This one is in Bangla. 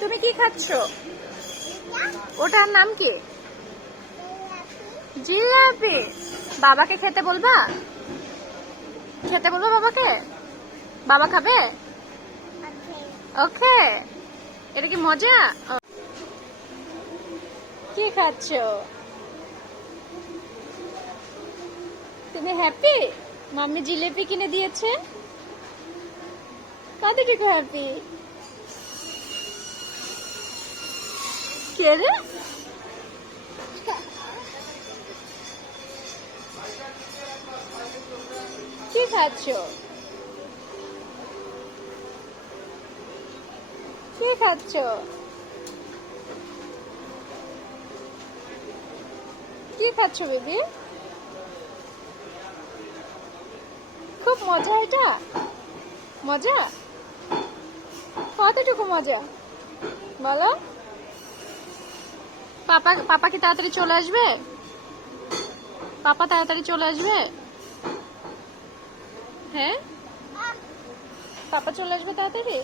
তুমি কি খাচ্ছ? ওটার নাম কি? জিলাপি। বাবাকে খেতে বলবা? খেতে বলবা বাবাকে? বাবা খাবে? ওকে। এটা কি মজা? কি খাচ্ছ? তুমি হ্যাপি? মাম্মি জিলিপি কিনে দিয়েছে? কতটুকু হ্যাপি? কে রে? কি খাচ্ছ? কি খাচ্ছ? কি খাচ্ছ বেবি? খুব মজা এটা? মজা? কতটুকু মজা বলো? পাপা কি তাড়াতাড়ি চলে আসবে? পাপা তাড়াতাড়ি চলে আসবে? হ্যাঁ, পাপা চলে আসবে তাড়াতাড়ি?